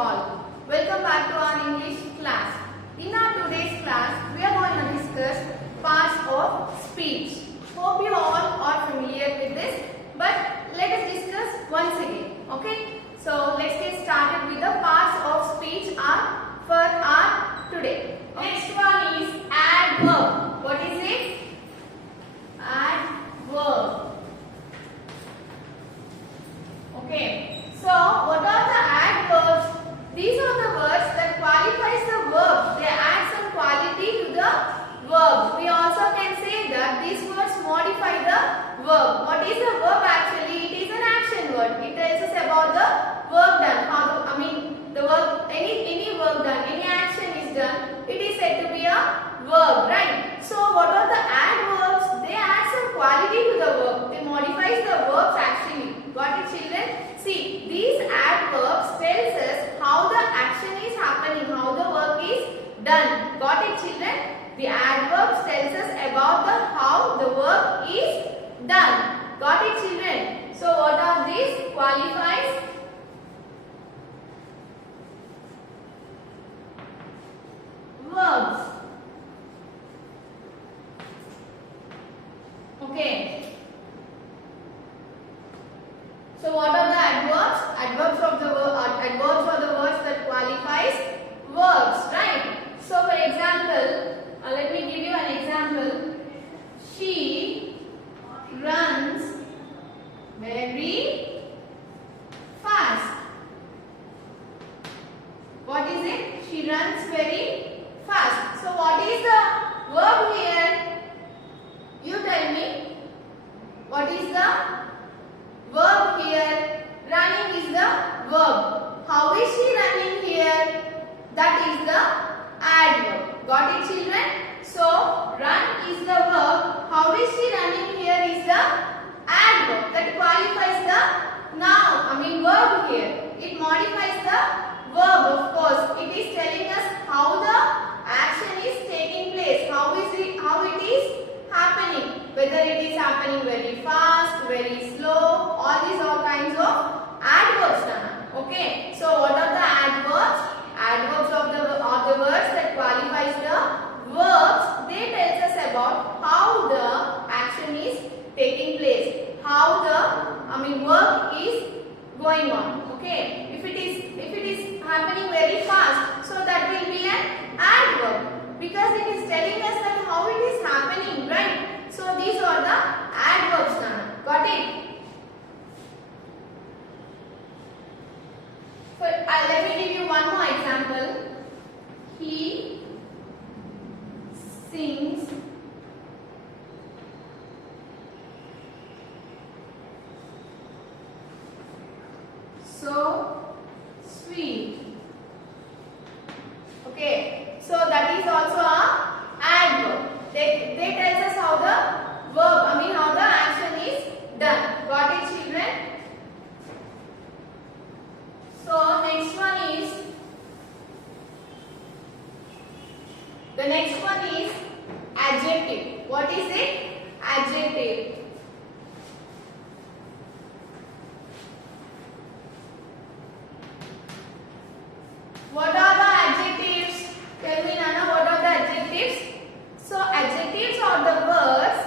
all. Welcome back to our English class. In our today's class, we are going to discuss parts of speech. Hope you all are familiar with this, but let us discuss once again. Okay? So let's get started with the parts of speech are for our today. Next one is adverb. What is it? Adverb. Okay. So what are the adverbs? These are the words that qualifies the verb. They add some quality to the verb. We also can say that these words modify the verb. What is the verb actually? It is an action word. It tells us about the work done. The work, any work done, any action is done. It is said to be a verb, right? So what are the adverbs? They add some quality to the verb. They modifies the verbs actually. Got it, children? See, these adverbs tells us how the action is happening, how the work is done. Got it, children? The adverbs tells us about the how the work is done. Got it, children? So what are these? Qualifies, verbs. Okay. So what are the adverbs? Adverbs are the words that qualifies verbs, right? So for example, let me give you an example. She runs very fast. What is it? She runs very fast. So what is the verb here? You tell me. What is the verb here? Running is the verb. How is she running here? That is the adverb. Got it, children? So run is the verb. How is she running here is the adverb that qualifies the noun. Verb here. It modifies the verb, of course. It is telling us how the action is taking place. How it is happening. Whether it is happening very fast, very slow, all these all kinds of adverbs, Nana. Okay. So what are the adverbs? Adverbs are the words that qualifies the verbs. They tells us about how the action is taking place. How the work is going on. Okay. If it is happening very fast, so that will be an adverb because it is telling us that how it is happening, right? So these are the adverbs, Nana. Got it? Let me give you one more example. He sings so sweet. Okay, so that is also a adverb. They tells us how the verb, how the action is done. Got it, children? So next one is, the next one is adjective. What is it? Adjective. What are the adjectives? Tell me, Nana, what are the adjectives? So adjectives are the words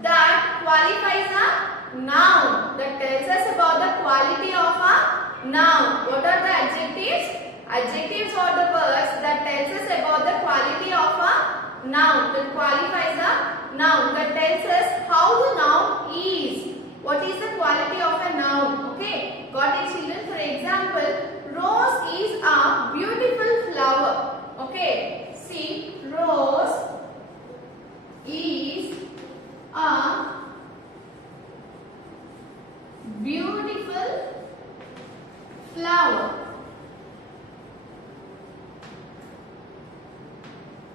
that qualifies a noun, that tells us about the quality of a noun. What are the adjectives? Adjectives are the words that tells us about the quality of a noun, that qualifies a noun, that tells us how the noun is. What is the quality of a noun? Okay, got it, children? For example, rose is a beautiful flower. Okay, see, rose is a beautiful flower.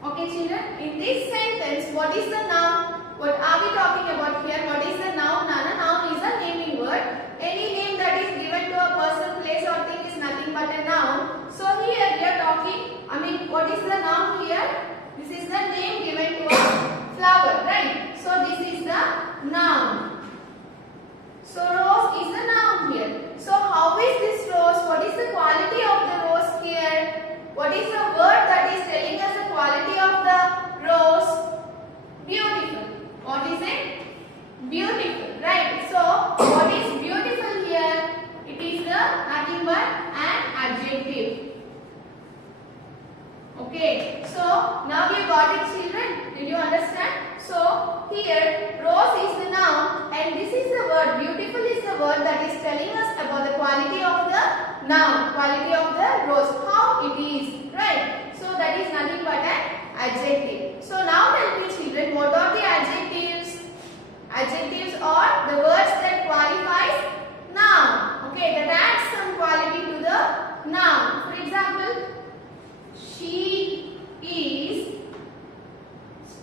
Okay, children, in this sentence, what is the noun? What are we talking about here? What is the noun, Nana? Noun is a naming word. Any name that is given to a person, place or thing is nothing but a noun. So here we are talking, what is the noun here? This is the name given to a flower, right? So this is the noun. So rose is the noun here. So how is this rose? What is the quality of the rose What is the word that is telling us the quality of the rose? Beautiful. What is it? Beautiful, right? So what is beautiful here? It is the nothing but an adjective. Okay, so now you got it, children. Did you understand? So here rose is the noun and this is the word. Beautiful is the word that is telling us about the quality of the noun, quality of the rose, how it is, right? So that is nothing but an adjective. So now tell me, children, what are the adjectives? Adjectives are the words that qualifies noun. Okay, that adds some quality to the noun. For example, she is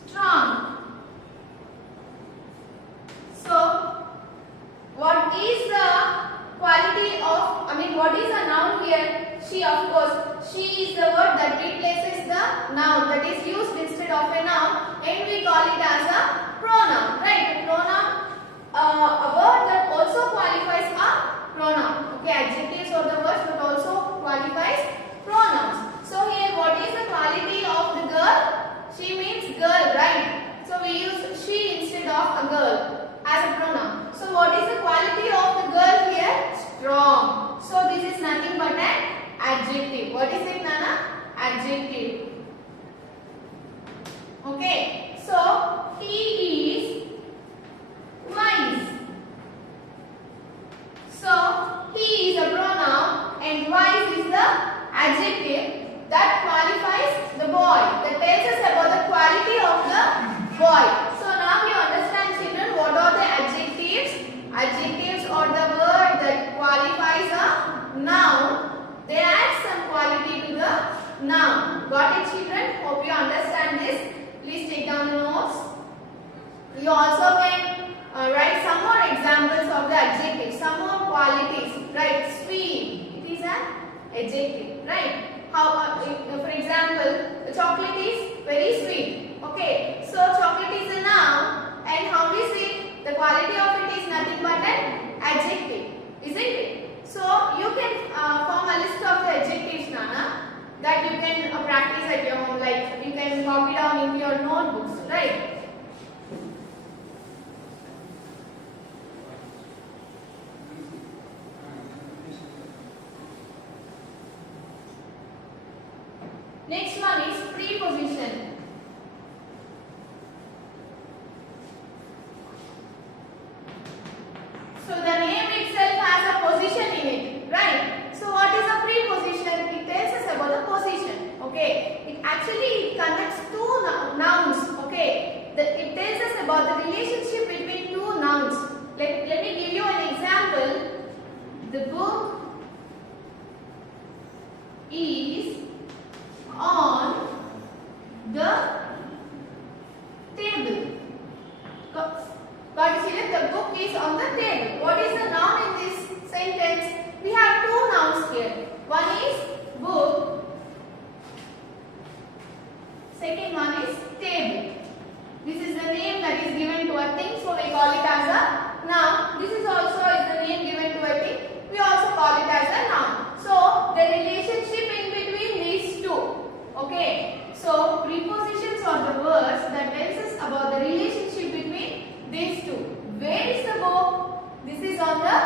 strong. So, what is the quality of, what is the noun here? She, of course. She is the word that replaces the noun, that is used instead of a noun, and we call it as a pronoun, right? A pronoun, a word that also qualifies a pronoun. Okay, adjectives are the words that also qualifies pronouns. So here, what is the quality of the girl? She means girl, right? So we use she instead of a girl as a pronoun. So what is the quality of the girl here? Strong. So this is nothing but an adjective. What is it, Nana? Adjective. Okay. So he is wise. So he is a pronoun and wise is the adjective that qualifies the boy, that tells us about the quality of the boy. So now you understand, children, what are the adjectives? Adjectives are the word that qualifies a noun. They add some quality to the noun. Got it, children? Hope you understand this. Please take down the notes. You also can write some more examples of the adjectives, some more qualities. Right? Sweet. It is an adjective, right? How, for example, the chocolate is very sweet. Okay, so chocolate is a noun, and how is it? The quality of it is nothing but an adjective, isn't it? So you can form a list of the adjectives, Nana, that you can practice at your home. Like you can copy down into your notebooks, right? Next one is preposition. So the name itself has a position in it, right? So what is a preposition? It tells us about the position. Okay, it connects two nouns. Okay, it tells us about the relationship between two nouns. Let me give you an example. The book is on the table. Got it? The book is on the table. What is the noun in this sentence? We have two nouns here. One is book. Second one is table. This is the name that is given to a thing, so we call it as a noun. This is also the name given to a thing. We also call it as a noun. So the relationship in between these two. Okay, so prepositions are the words that tells us about the relationship between these two. Where is the book? This is on the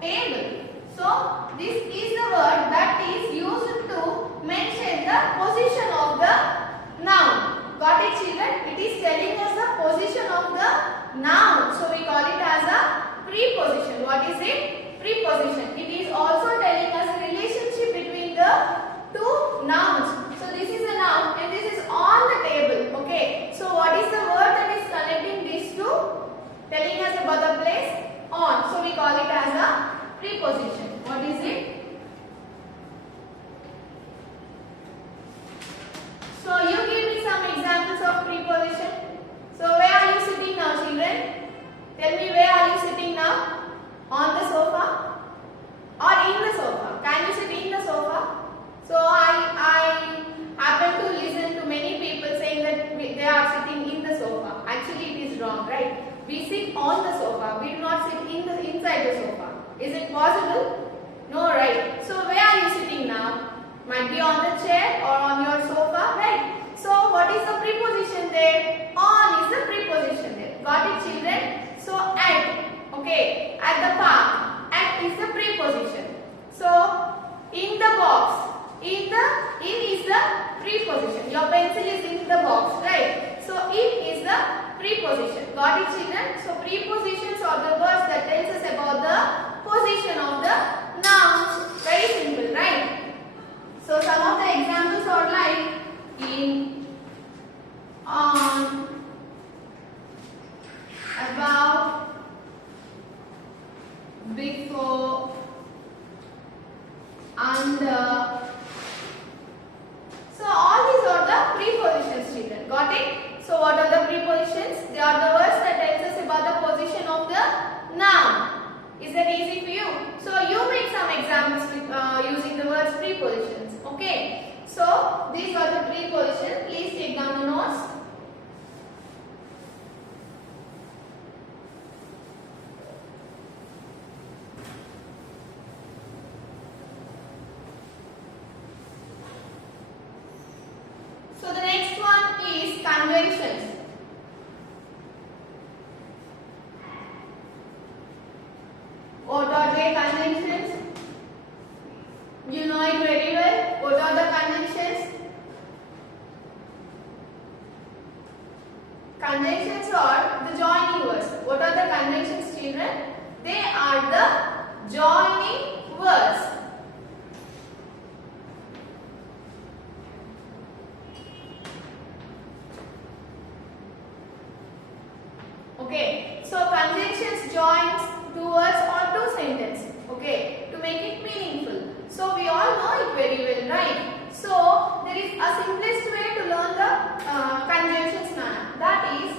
table. So this is the word that is used to mention the position of the noun. Got it, children? It is telling us the position of the noun. So we call it as a preposition. What is it? Preposition. It is also telling us the relationship between the two nouns. This is a noun and this is on the table. Okay. So what is the word that is connecting these two? Telling us about the place on. So we call it as a preposition. What is it? So you give me some examples of preposition. So where are you sitting now, children? Tell me, where are you sitting now? On the sofa or in the sofa? Can you sit in the sofa? So I happen to listen to many people saying that they are sitting in the sofa. Actually, it is wrong, right? We sit on the sofa. We do not sit inside the sofa. Is it possible? No, right? in the box. In is the preposition. Your pencil is in the box, right? So in is the preposition. Got it, children? So prepositions are the words that tells us about the position of the nouns. Very simple, right? So some of the examples are like in, on, about, before, under. So all these are the prepositions, children. Got it? So what are the prepositions? They are the words that tells us about the position of the noun. Is that easy for you? So you make some examples with, using the words prepositions. Okay. So these are the prepositions. Please take down the notes. So the next one is conjunctions. What are the conjunctions? You know it very well. What are the conjunctions? Conjunctions are the joining words. What are the conjunctions, children? They are the joining words. Okay, so conjunctions joins two words or two sentences, okay, to make it meaningful. So we all know it very well, right? So there is a simplest way to learn the conjunctions, Nana. That is,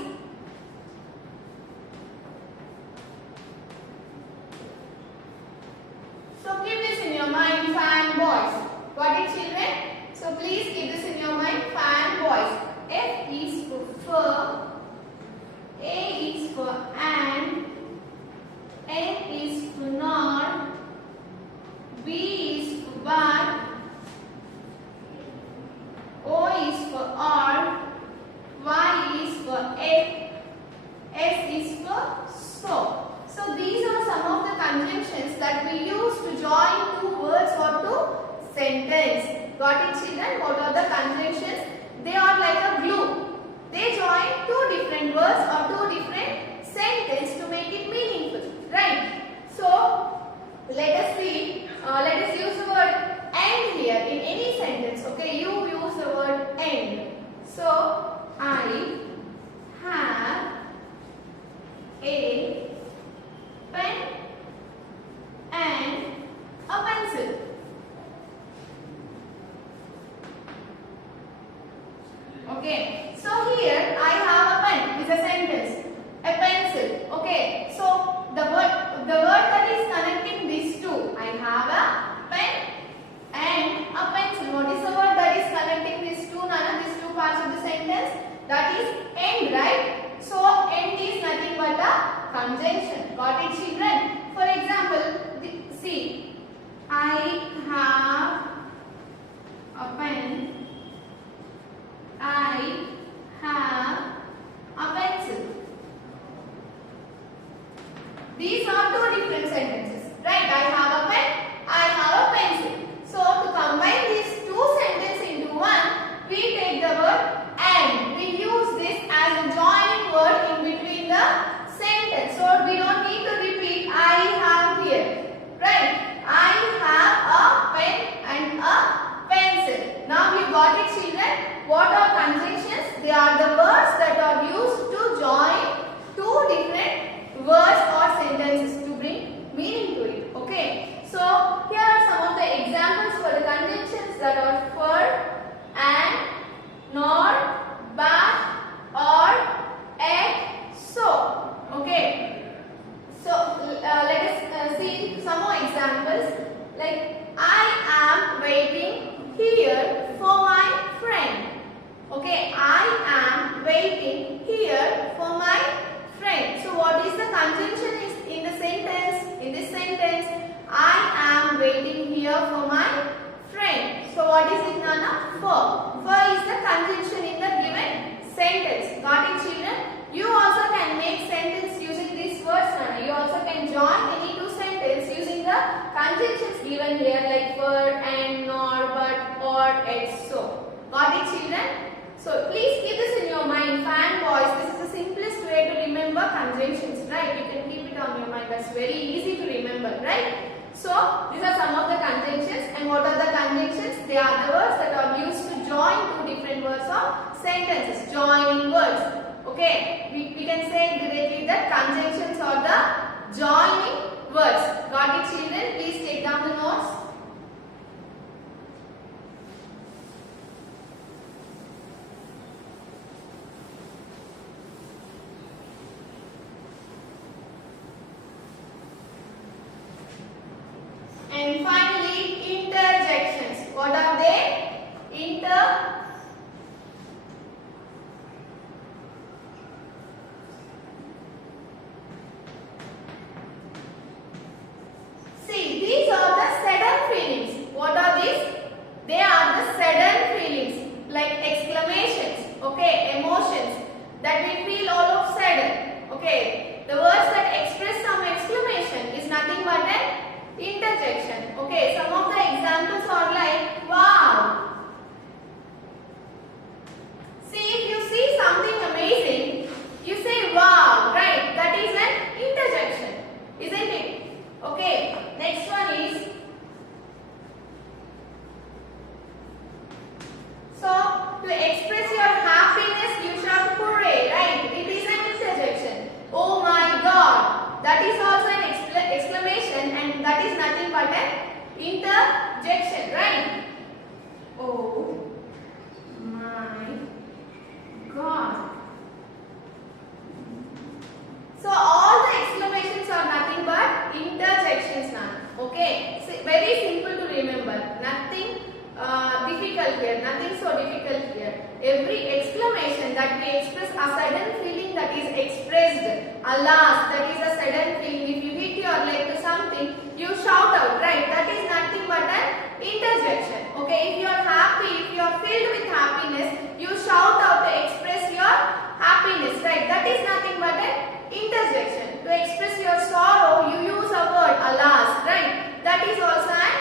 so keep this in your mind, fan boys. Got it, children? So please keep this in your mind, fan boys. F is for fur. A is for and, N is for not, B is for but, O is for or, Y is for it, S is for so. So these are some of the conjunctions that we use to join two words or two sentences. Got it, children? What are the conjunctions? They are like a glue. They join two different words or two different sentences to make it meaningful, right? So let us see, let us use the word and here in any sentence. Okay, you use the word and. So I have a pen and a pencil. Okay, so here I have a pen is a sentence, a pencil. Okay, so the word that is connecting these two, I have a pen and a pencil. What is the word that is connecting these two, Nana? These two parts of the sentence? That is end, right? So end is nothing but a conjunction. Got it, children? For example, see, I have a pen. I have a pencil. These are two different sentences, right? I have a pen, I have a pencil. So to combine these two sentences into one, we take the word and. We use this as a joining word in between the sentence. So we don't need to repeat I have here, right? I have a pen and a pencil. Now you got it, children? What are conjunctions? They are the words that are used to join two different words or sentences to bring meaning to it. Okay. So here are some of the examples for the conjunctions that are for, and, nor, but, or, at, so. Okay. So let us see some more examples. Like I am waiting here for my friend. Okay, I am waiting here for my friend. So what is the conjunction is in the sentence? In this sentence, I am waiting here for my friend. So what is it, Nana? For. For is the conjunction in the given sentence. Got it, children? You also can make sentence using these words, Nana. You also can join any two sentences using the conjunctions given here like for, So please keep this in your mind. Fan boys. This is the simplest way to remember conjunctions, right? You can keep it on your mind. That's very easy to remember, right? So these are some of the conjunctions. And what are the conjunctions? They are the words that are used to join two different words or sentences. Joining words. Okay. We can say directly that conjunctions are the joining words. Got it, children? Please take down the notes. And finally, interjections. What are they? See, these are the sudden feelings. What are these? They are the sudden feelings, like exclamations, okay, emotions that we feel all of sudden. Okay, the words that express some exclamation is nothing but an interjection. Okay, some of the examples are like wow. See, if you see something amazing, you say wow, right? That is an interjection, isn't it? Okay, next one is, so to express your happiness, you shout hooray, right? It is an interjection. Oh my God, that is also an exclamation, and that is nothing but an interjection, right? Oh my God. So all the exclamations are nothing but interjections now. Okay, so very simple to remember. Nothing difficult here. Nothing so difficult here. Every exclamation that we express a sudden feeling that is expressed. Alas, that is a sudden feeling. If you hit your leg to something, you shout out, right? That is nothing but an interjection. Okay, if you are happy, if you are filled with happiness, you shout out to express your happiness, right? That is nothing but an interjection. To express your sorrow, you use a word, alas, right? That is also an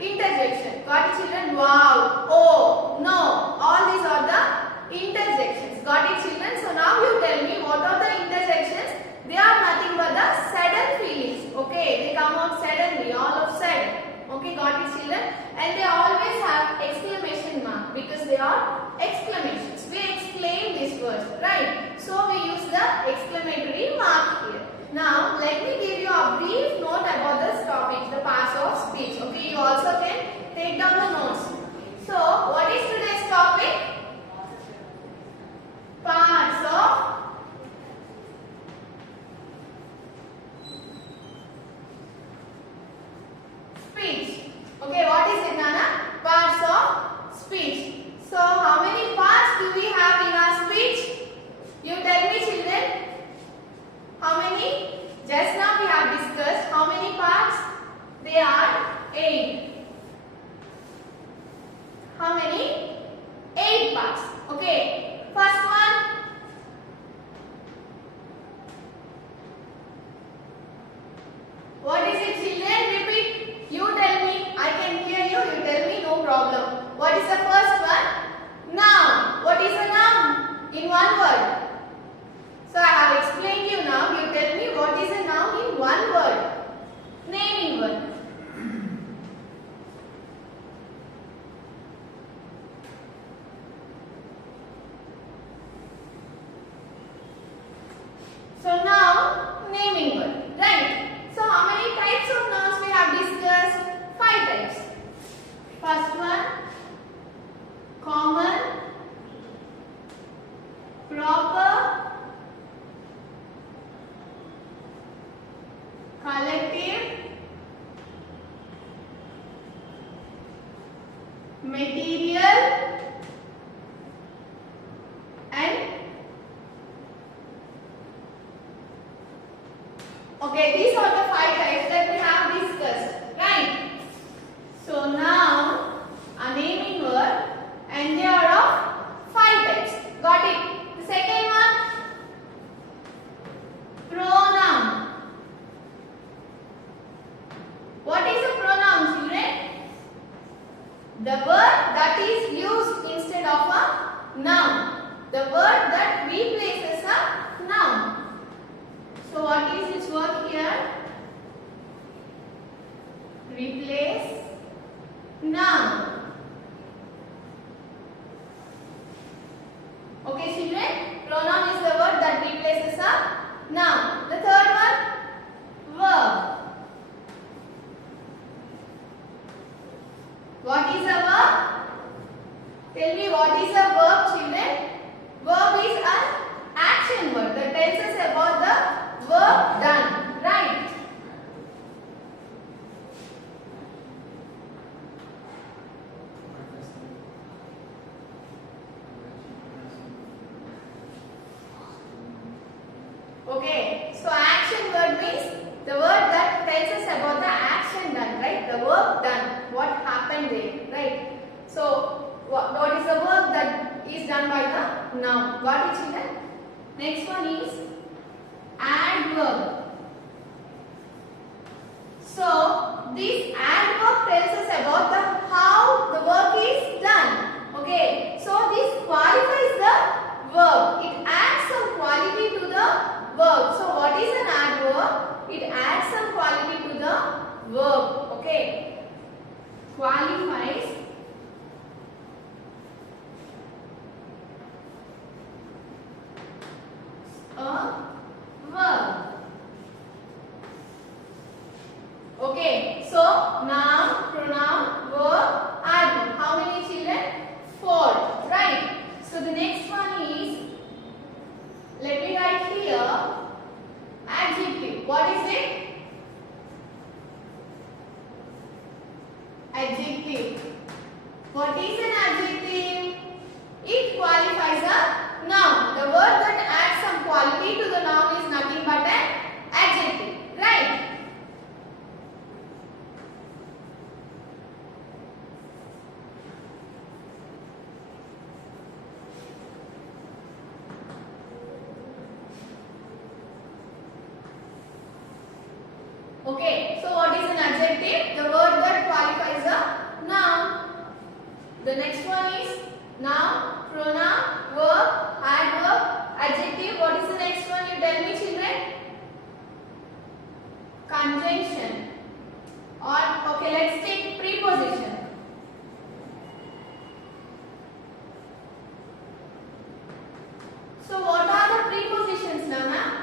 interjection. Got it, children? Wow, oh, no. All these are the interjections. Got it, children? So now you tell me what are the interjections? They are nothing but the sudden feelings. Okay, they come out suddenly, all of sudden. Okay, got it, children? And they always have exclamation mark because they are exclamations. We explain these words, right? So we use the exclamatory mark here. Now, let me give you a brief note about this topic, the parts of speech. Okay, you also can take down the notes. So, what is today's topic? Parts of speech. Okay, what is it, Nana? Parts of speech. So, how many parts do we have in our speech? You tell me, children. How many? Just now we have discussed how many parts? They are 8. How many? 8 parts. Okay. First one. What is it, children? Repeat. You tell me. I can hear you. You tell me. No problem. What is the first one? Noun. What is a noun? In one word. So I have explained you now. You tell me what is a noun in one word. Naming word. So now naming word. Right. So how many types of nouns we have discussed? 5 types. First one, common, proper, collective, material, and okay, these are the 5 types that we have discussed, right? So now a naming word, and they are of 5 types. Got it? The second one, pronoun. What is a pronoun, children? The word that is used instead of a noun. The word that replaces a noun. So what is its work here? Replace noun. Okay children, pronoun is the word that replaces a noun. The third one, verb. What is a verb? Tell me what is a verb children? Verb is an action word that tells us about the work done, right? Okay, so action word means the word that tells us about the action done, right? The work done, what happened there, right? So, what is the work that is done by the noun? Got it, children? Next one is adverb. So, this adverb tells us about the how the work is done. Okay, so this qualifies the verb. It adds some quality to the verb. So, what is an adverb? It adds some quality to the verb. Okay, qualifies a verb. Okay, so noun, pronoun, verb, adverb. How many children? 4. Right. So the next one is, let me write here, adjective. What is it? Adjective. What is an adjective? It qualifies a noun. The word that adds some quality to the noun is nothing but an adjective. Right? Okay, so what is an adjective? The word that qualifies a noun. The next one is noun, pronoun, verb, adverb, adjective. What is the next one? You tell me, children. Conjunction. Or, okay, let's take preposition. So, what are the prepositions, Nana?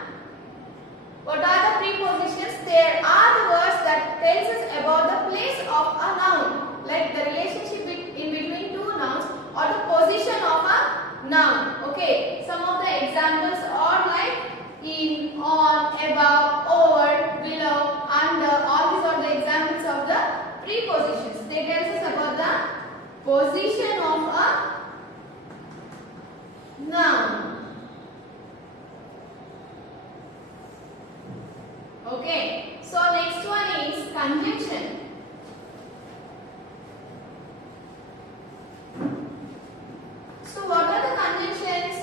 What are the prepositions? There are the words that tells us about the place of a noun, like the relationship in between two nouns or the position of a noun. Okay, some of the examples are like in, on, above, over, below, under. All these are the examples of the prepositions. They tell us about the position of a noun. Okay, so next one is conjunction. So what are the conjunctions?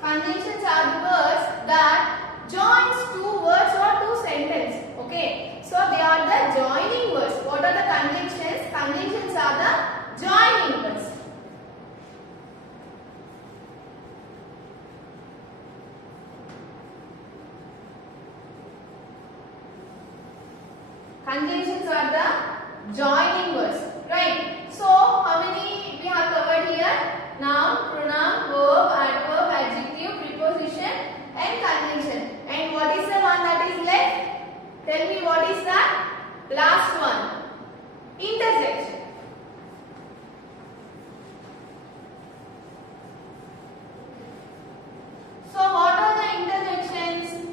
Conjunctions are the words that joins two words or two sentences. Okay, so they are the joining words. What are the conjunctions? Conjunctions are the joining words. Conjunctions are the joining words, right? So, how many we have covered here? Noun, pronoun, verb, adverb, adjective, preposition and conjunction. And what is the one that is left? Tell me what is that? Last one. Interjection. So, what are the interjections?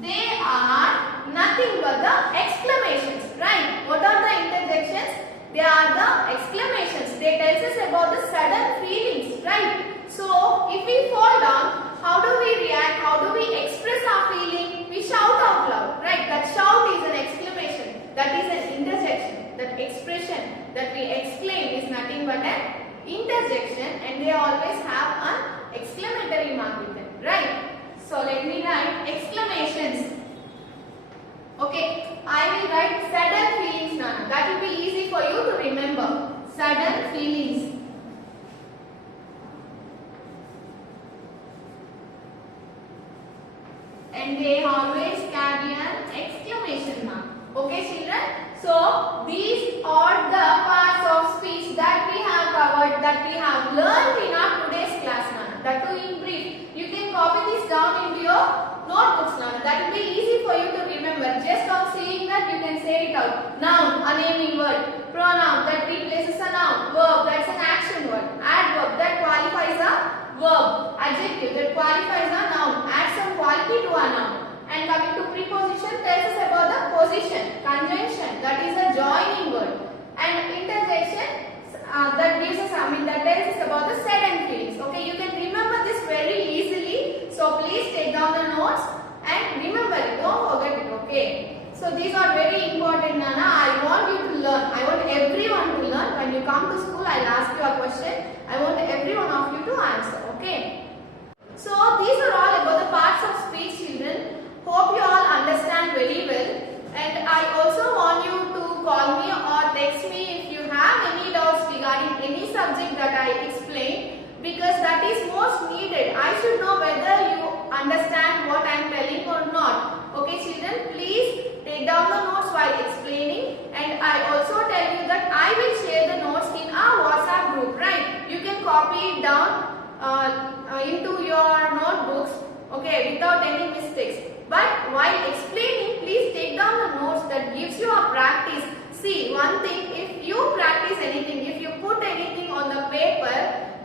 They are nothing but the exclamations, right? What are the interjections? They are the exclamations. They tell us about the sudden feelings, right? So, if we fall down, how do we react? How do we express our feeling? We shout out loud, right? That shout is an exclamation. That is an interjection. That expression that we exclaim is nothing but an interjection, and they always have an exclamatory mark with them, right? So, let me write exclamations. Okay, I will write sudden feelings now. That will be easy for you to remember. Sudden feelings. that we have learned in our today's class, Nana. That too in brief. You can copy this down into your notebooks, Nana. That will be easy for you to remember. Just on seeing that, you can say it out. Noun, a naming word. Pronoun, that replaces a noun. Verb, that's an action word. Adverb, that qualifies a verb. Adjective, that qualifies a noun. Add some quality to a noun. And coming to preposition, tells us about the position. Conjunction, that is a joining word. And interjection, that gives us, that tells us about the said and feelings. Okay, you can remember this very easily. So please take down the notes and remember it. Don't forget it. Okay. So these are very important, Nana. I want you to learn. I want everyone to learn. When you come to school, I'll ask you a question. I want every one of you to answer. Okay. So these are all about the parts of speech, children. Hope you all understand very well. And I also want you to call me or text me if you have any doubts regarding any subject that I explained, because that is most needed. I should know whether you understand what I am telling or not. Okay, children, please take down the notes while explaining, and I also tell you that I will share the notes in our WhatsApp group, right? You can copy it down into your notebooks, okay, without any mistakes. But while explaining, please take down the notes. That gives you a practice. See, one thing, if you practice anything, if you put anything on the paper,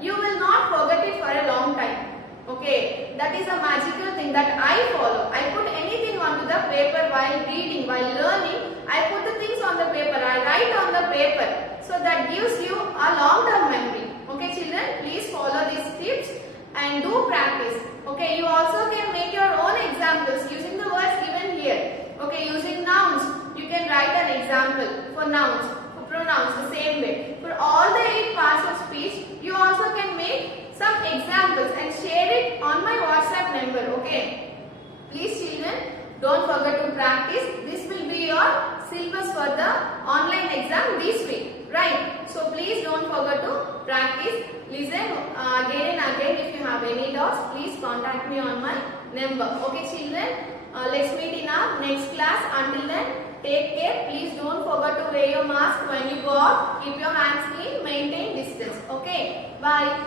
you will not forget it for a long time. Okay, that is a magical thing that I follow. I put anything onto the paper while reading, while learning. I put the things on the paper. I write on the paper. So that gives you a long-term memory. Okay, children, please follow these tips and do practice. Okay, you also can make your own examples using the words given here. Okay, using nouns, you can write an example for nouns, for pronouns, the same way. For all the 8 parts of speech, you also can make some examples and share it on my WhatsApp number. Okay, please children, don't forget to practice. This will be your syllabus for the online exam this week, right? So please don't forget to practice. Listen again and again. If you have any doubts, please contact me on my number. Okay, children, let's meet in our next class. Until then, take care. Please don't forget to wear your mask when you go out. Keep your hands clean. Maintain distance. Okay, bye.